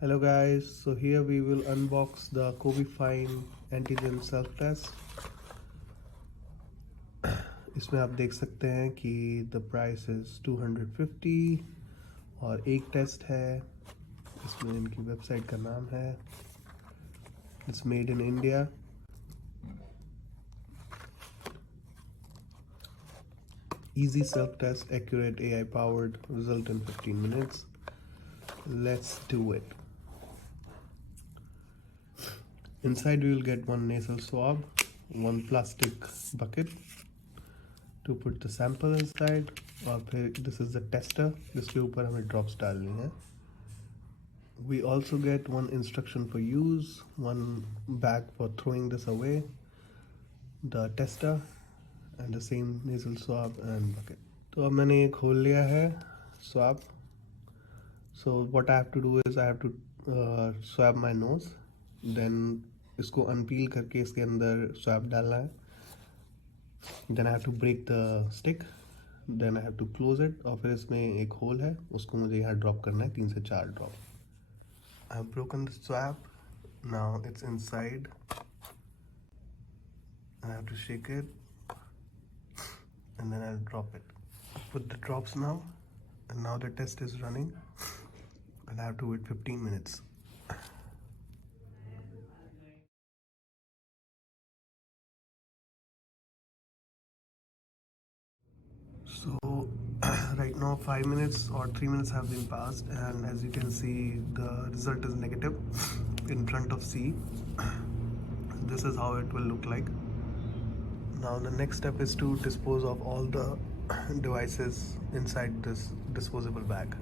Hello guys, so here we will unbox the covifind antigen self test. इसमें आप देख सकते हैं कि the price is 250 और एक टेस्ट है. इसमें इनकी वेबसाइट का नाम है. It's made in India. Easy self test, accurate AI powered, result in 15 minutes. Let's do it. Inside we will get one nasal swab, one plastic bucket to put the sample inside, और फिर this is the tester जिसके ऊपर हमें drops डालनी है. We also get one instruction for use, one bag for throwing this away, the tester and the same nasal swab and bucket. तो अब मैंने ये खोल लिया है swab. So what I have to do is I have to swab my nose, then इसको unpeel करके इसके अंदर swab डालना है. Then I have to break the stick, then I have to close it, और फिर इसमें एक होल है उसको मुझे यहाँ ड्रॉप करना है 3 से 4 drop. I have broken the swab, now it's inside. I have to shake it and then I'll drop it. Put the drops now, and now the test is running and I have to wait 15 minutes. So right now 5 minutes or 3 minutes have been passed, and as you can see the result is negative in front of C. This is how it will look like. Now the next step is to dispose of all the devices inside this disposable bag.